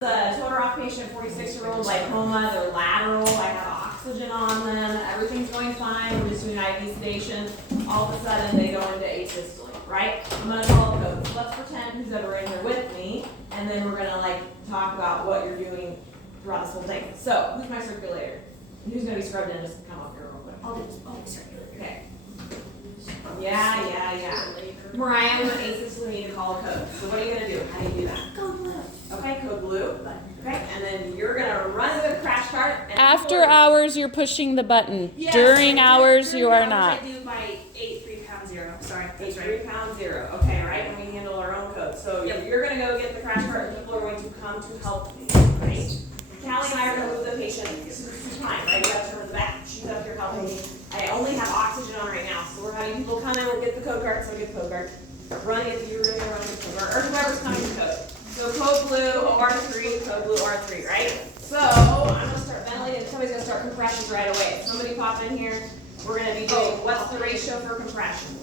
The total rock patient, 46-year-old lipoma, they're lateral, I have oxygen on them, everything's going fine, we're just doing IV sedation. All of a sudden they go into asystole, right? I'm gonna call a code. So let's pretend who's ever in here with me, and then we're gonna talk about what you're doing throughout this whole thing. So, who's my circulator? And who's gonna be scrubbed in? Just come up here real quick. I'll do circulator. Okay. Yeah. Mariah, I'm an asystole, we need to call a code. So what are you gonna do? How do you do that? Go blue. Okay, code blue. Okay, and then you're gonna run to the crash cart. And After hours, you're pushing the button. During hours, you are not. I do by 8 3 pound 0. Sorry, that's right. 3 pound 0. Okay, right? And we handle our own code. So you're gonna go get the crash cart, and people are going to come to help you. Right? Callie and I are gonna move the patient to time. Right? We gotta turn to the back. She's up here helping me. I only have oxygen on right now, so we're having people come in. We'll get the code card. So we get the code card. Run it. You're gonna run the code card, or whoever's coming to code. So code blue, R3, code blue, R3, right? So I'm gonna start ventilating. Somebody's gonna start compressions right away. Somebody pop in here. We're gonna be doing, what's the ratio for compression?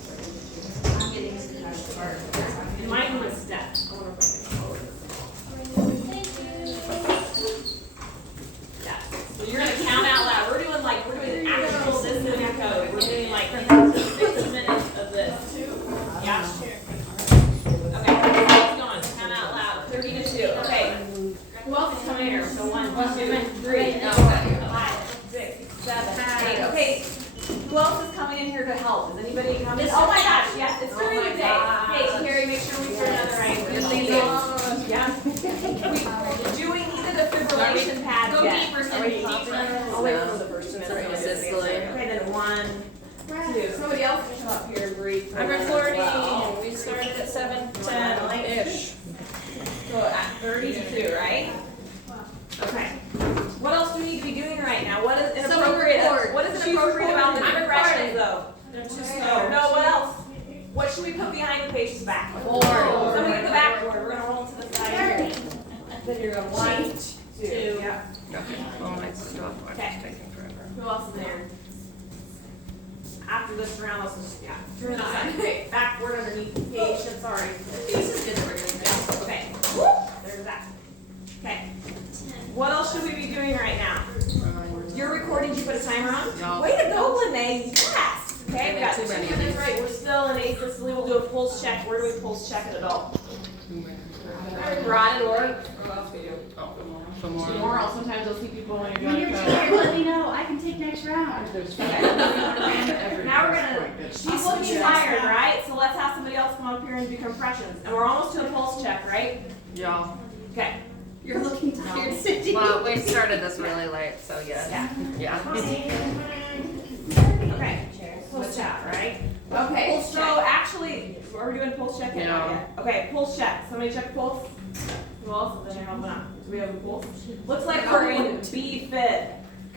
I'm getting this concussion part. You might want to step. I wonder if I can yeah. So you're gonna count out loud. We're doing actual this is your code. We're doing 6 minutes of this. Yeah. Okay, let's go on. Count out loud. 30 to 2. Okay. Who else is coming here? So 1, 2, 3, 5, 6, 7, 8. Okay. Who else is coming in here to help? Is anybody coming? Oh my gosh, yes, it's during the day. Hey, Carrie, make sure we turn another right. Yeah. We're doing either the fibrillation pads Go yet. deeper, Cindy. I'll wait for the first minute. Okay, then 1, 2. Somebody else can come up here and breathe. I'm recording. We started at 7:10-ish. So at 30 to 2, right? Okay. What else do we need to be doing right now? What is inappropriate? What is inappropriate about the compressions, though? They're too slow. No, what else? What should we put behind the patient's back? Board. Somebody get the backboard. We're going to roll to the side here. Then you're going 1, 2. Yeah. Oh my stop. Okay. It's taking forever. Who else is there? After this round, let's just, turn the side. Okay, backward underneath the patient. Sorry. This is good that we're doing this. Okay. There's that. Okay. What else should we be doing right now? You're recording. Did you put a timer on? No. Way to go, Lene. Yes. Okay, we got Too 2 many. minutes. Right. We're still in asystole. We'll do a pulse check. Where do we pulse check an adult? Carotid or what else we do? Femoral. Sometimes you'll see people when you're When doing you're code. tired, let me know. I can take next round. Now we're gonna, she's looking tired, right? So let's have somebody else come up here and do compressions. And we're almost to a pulse check, right? Yeah. Okay. You're looking tired, Cindy. Well, we started this really late, so yes. Yeah. Yeah. Okay. Pulse check, right? Okay, so actually, are we doing pulse check? No. Okay, pulse check. Somebody check pulse. Who else is in here helping out? Do we have a pulse? Looks like we're in B fit.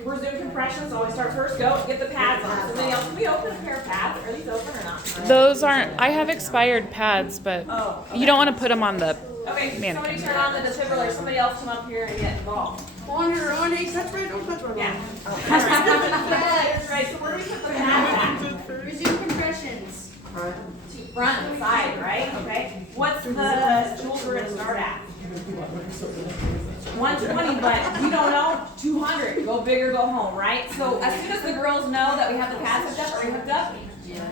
We're doing compressions, so I start first. Go, get the pads on. Somebody else, can we open a pair of pads? Are these open or not? Those aren't. I have expired pads, but Oh, okay. you don't want to put them on the. Okay, somebody mannequin. turn on the defibrillator. Somebody else come up here and get involved. On your own, touch right, don't touch Yeah. That's right. So where do we put the pads at? Resume compressions. Front and side, right? Okay. What's the joules we're gonna start at? 120, but you don't know, 200. Go big or go home, right? So as soon as the girls know that we have the pads hooked up, are you hooked up?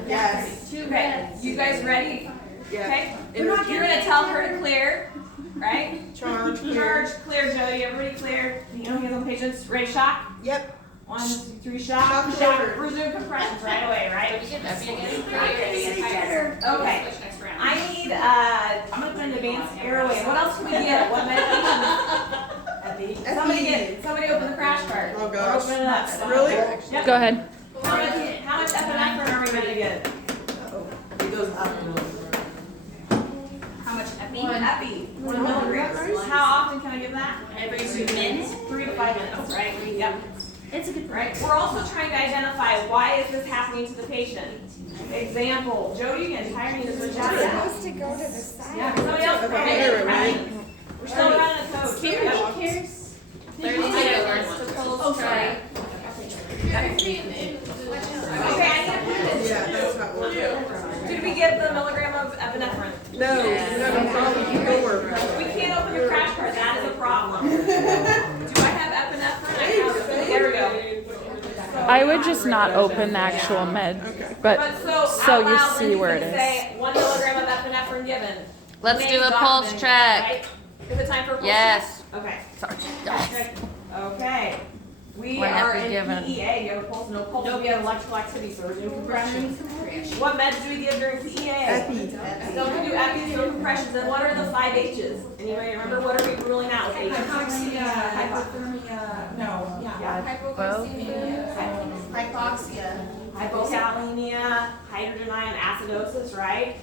Yes. Okay. You guys ready? Yeah. Okay. You're gonna tell her to clear, right? Charge. Charge, clear, Jody. Everybody clear. You know, hands on patients. Ready, shock? Yep. 1, 2, 3, shock. Shock. Resume compressions right away, right? Okay. I need, I'm gonna put an advanced airway. What else can we get? What medication? Somebody open the crash cart. Oh, gosh. Open it up. Really? Yep. Go ahead. How much epinephrine are we gonna get? It goes up. How much epi? Epi. 1 milligram. How often can I give that? Every 2 minutes. 3 to 5 minutes, right? Yep. It's a good Right. We're also trying to identify why is this happening to the patient. Example, Jody again, tiring to switch out. Supposed to go to the side. Yeah, somebody else. Okay, Right. We're still running a code. cares. 30 seconds to pulse. Oh, sorry. Okay, I need to put this. Yeah, that's not working. Did we give the milligram of epinephrine? No, you have a problem. You go work. We can't open the crash cart. That is a problem. I would just not open the actual med, But but so so out you loud, see Lindsay's where it gonna is. say 1 milligram of epinephrine given. Let's Names do a pulse documented, check. right? Is it time for a pulse Yes. check? Okay. Sorry. Okay. We What have are we in given? PEA. Do you have a pulse? No pulse. We have electrical activity, so we're doing compressions. What meds do we give during PEA? Epi. So we do epi, no compressions. And what are the 5 H's? Anybody remember? What are we ruling out with H's? Hypoxia, hypothermia, no, yeah. Hypoglycemia, hypoxia. Hypokalemia, hydrogen ion acidosis, right?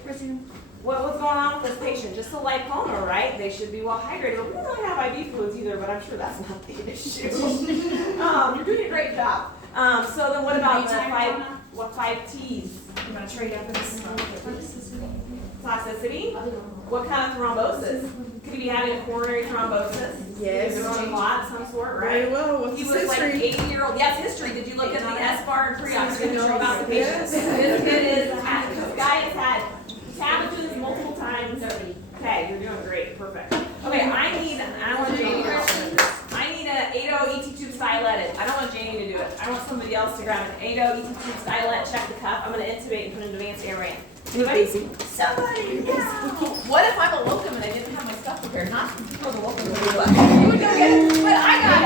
What's going on with this patient? Just a lipoma, right? They should be well hydrated. We don't really have IV fluids either, but I'm sure that's not the issue. You're doing a great job. So then what about the 5 T's? You want to trade up in this? Toxicity? What kind of thrombosis? Could he be having a coronary thrombosis? Yes. He's a clot of some sort, Very right? well. What's He his was like an history? 80-year-old. Yes, history. Did you look at the S-bar and pre-op? Did you know about the patient? Yes. This kid this guy has had pathogens multiple times. Okay, you're doing great. Perfect. Okay, I want Jamie to help me. I need an 8.0 ET tube styletted. I don't want Jamie to do it. I want somebody else to grab an 8.0 ET tube stylet, check the cuff. I'm going to intubate and put an advanced air in. Anybody? Somebody. Yeah. What if I'm a locum and I didn't have my stuff prepared? Not for the locum. You would go get it. But I got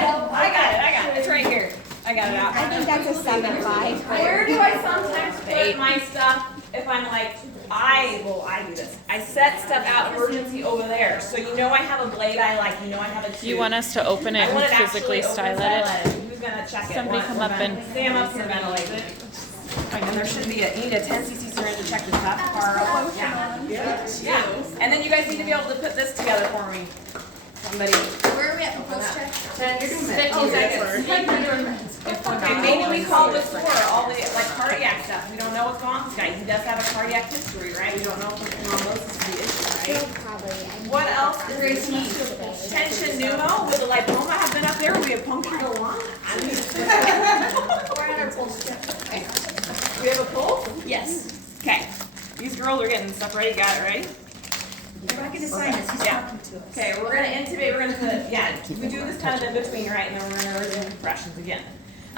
it. It's right here. I got it out. I think that's a 7.5. Where do I sometimes put my stuff if I'm like, I do this. I set stuff out emergency over there. So you know I have a blade I like, you know I have a tube. You want us to open it I want and it physically actually style open it? styletted. Who's gonna check it? Somebody come up and Sam up here ventilate it. And there should be you need a 10 cc syringe to check the top part. Yeah. And then you guys need to be able to put this together for me. Somebody. Where are we at for pulse check? 15 seconds. Okay, maybe we call this for all the cardiac stuff. We don't know what's going on with this guy. He does have a cardiac history, right? We don't know if thrombosis is the issue, right? Probably. What else is he? Tension pneumo with a lipoma have been up there. We have punctured a lung. We're at our pulse check. We have a pulse? Yes. Okay. These girls are getting stuff ready. Got it ready? We're not gonna sign this, he's Yeah. talking to us. Okay, we're gonna intubate. We're gonna put, we do this kind of in between, right? And then we're gonna resume compressions again.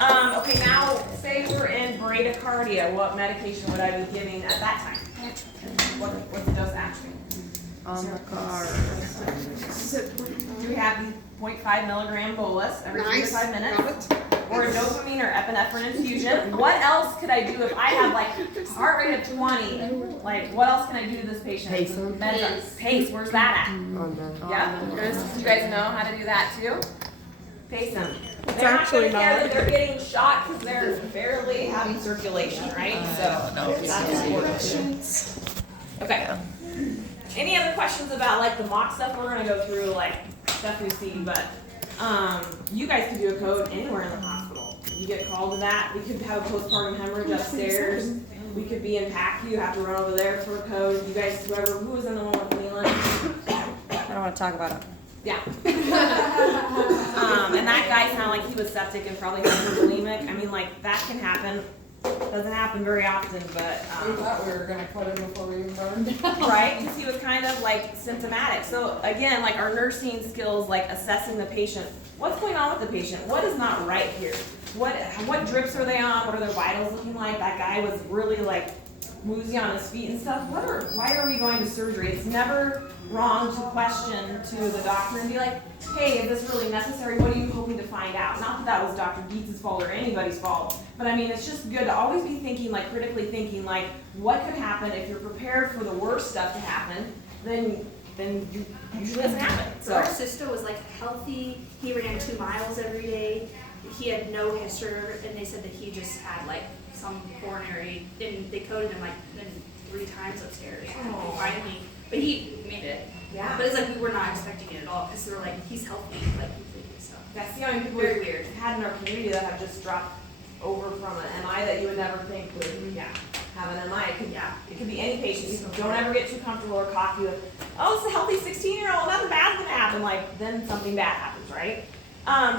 Okay, now say we're in bradycardia. What medication would I be giving at that time? What's the dose actually? On the car. Do we have the 0.5 milligram bolus every 3 to 5 minutes? Or a dopamine or epinephrine infusion? What else could I do if I have like heart rate of 20? Like, what else can I do to this patient? Pace him. Pace, where's that at? On the. Yeah? Do you guys know how to do that too? Pace them. It's They're not actually gonna care not. that they're getting shot because they're barely having circulation, right? So that's important. Okay. Any other questions about like the mock stuff? We're gonna go through like stuff we see, but you guys can do a code anywhere in the hospital. You get called to that. We could have a postpartum hemorrhage upstairs. We could be in PACU, have to run over there for a code. You guys, who was in the one with Leland? I don't want to talk about it. Yeah. And that guy sounded like he was septic and probably hypervolemic. I mean, like, that can happen. Doesn't happen very often, but, We thought we were gonna put him before we even burned down. right? Because he was kind of like symptomatic. So again, like our nursing skills, like assessing the patient. What's going on with the patient? What is not right here? What drips are they on? What are their vitals looking like? That guy was really like woozy on his feet and stuff. Why are we going to surgery? It's never wrong to question to the doctor and be like, hey, is this really necessary? What are you hoping to find out? Not that that was Dr. Dietz' fault or anybody's fault, but I mean, it's just good to always be thinking, like critically thinking, like what could happen if you're prepared for the worst stuff to happen, then you usually doesn't happen. So Our sister was like healthy, he ran 2 miles every day, he had no history, and they said that he just had like some coronary, and they coded him like 3 times upstairs. Oh. Finally, but he made it. yeah. But it's like we were not expecting it at all, because they were like, he's healthy, like completely, so. That's the only people Very we've weird. had in our community that have just dropped over from an MI that you would never think would have an MI. It could be any patient. You don't ever get too comfortable or cocky with, oh, it's a healthy 16-year-old, nothing bad's gonna happen. Like, then something bad happens, right?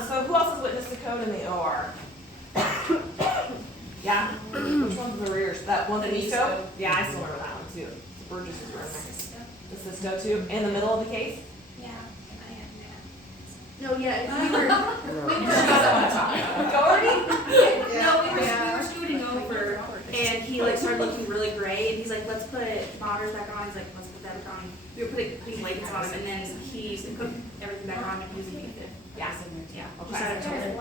So who else has witnessed the code in the OR? Yeah? Which one's the rears? That one, the Nico? Yeah, I still remember that one too. Burgess was right there. The Cisco too, in the middle of the case? Yeah. No, yeah, we were, Doherty? no, we were And he like started looking really gray, and he's like, let's put monitors back on. He's like, let's put that back on. We were putting clean blankets on him, and then he put everything back on, and he was immediate. Yeah. Yeah. Okay.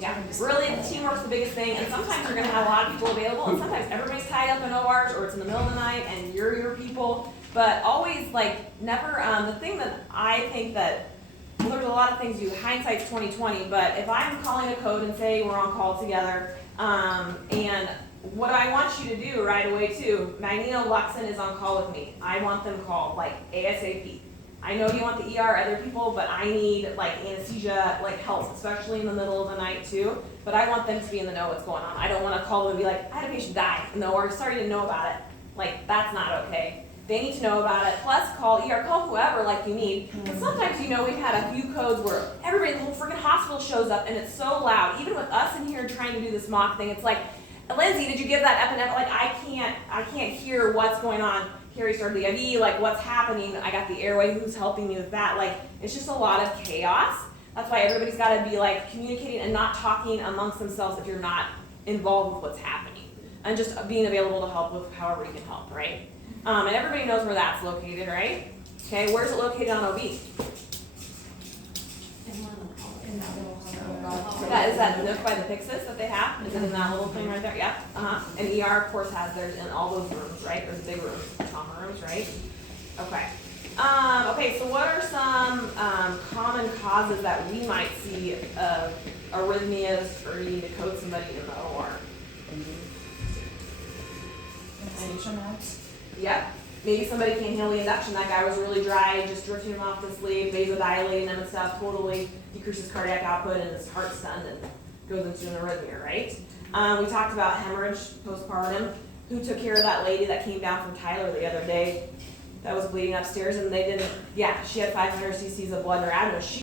Yeah, really, teamwork's the biggest thing, and sometimes you're gonna have a lot of people available, and sometimes everybody's tied up in ORs, or it's in the middle of the night, and you're your people, but always, like, never, the thing that I think that, well, there's a lot of things hindsight's 20/20, but if I'm calling a code and say we're on call together, and what I want you to do right away too, Magneto Luxon is on call with me, I want them called, like, ASAP. I know you want the ER, other people, but I need like anesthesia, like help, especially in the middle of the night too. But I want them to be in the know what's going on. I don't want to call them and be like, I had a patient die, or sorry you didn't know about it. Like, that's not okay. They need to know about it. Plus, call ER, call whoever like you need. But sometimes, we've had a few codes where everybody, the whole freaking hospital shows up and it's so loud. Even with us in here trying to do this mock thing, it's like, Lindsay, did you give that epinephrine? Like, I can't hear what's going on. Carrie started the IV, like what's happening, I got the airway, who's helping me with that, like it's just a lot of chaos. That's why everybody's gotta be like communicating and not talking amongst themselves if you're not involved with what's happening. And just being available to help with however you can help, right? And everybody knows where that's located, right? Okay, where's it located on OB? Is that nook by the Pyxis that they have? Is it in that little thing right there? Yep. And ER, of course, has theirs in all those rooms, right? There's big rooms, trauma rooms, right? Okay. Okay, so what are some common causes that we might see of arrhythmias or needing to code somebody in the OR? Yep. Maybe somebody can't handle the induction. That guy was really dry, just drifting him off to sleep, vasodilating them and stuff, totally decreases cardiac output and his heart's stunned and goes into an arrhythmia, right? We talked about hemorrhage postpartum. Who took care of that lady that came down from Tyler the other day that was bleeding upstairs and they didn't, yeah, she had 500 cc's of blood in her abdomen.